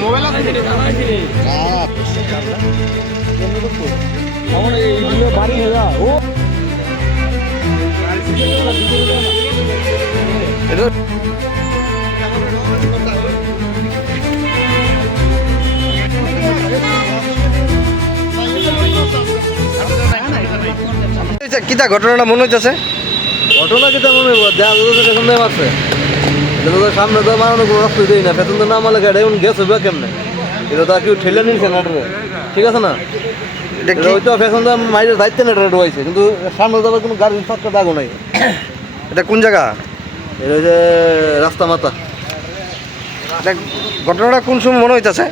Mobile বাড়ি ও কিতা ঘটনাটা মনে হইতেছে? ঘটনা কিতা মনে হইব? দেখা যাচ্ছে এখন দেখ আছে সামনে তো বানানো কোনো রাস্তা দেই না, বেতন তো না মালে গাড়ি এখন গেছে বা কেমনে, এটা তো কেউ ঠেলে নিচ্ছে না, ঠিক আছে না? ওইটা ফ্যাশন মাইরের দায়িত্ব না, এটা ডুবাইছে, কিন্তু সামনে তো কোনো গাড়ির চাক্কা দাগও নাই। এটা কোন জায়গা? এটা হচ্ছে রাস্তা মাথা। ঘটনাটা কোন সময় মনে হইতেছে?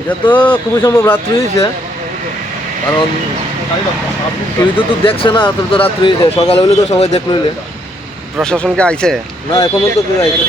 এটা তো খুবই সম্ভব রাত্রি হয়েছে, কারণ কেউ তো দেখছে না, তো রাত্রি হয়েছে, সকালে হইলে তো সবাই দেখলো। প্রশাসনকে আইছে না, এখনো তো কেউ আইছে।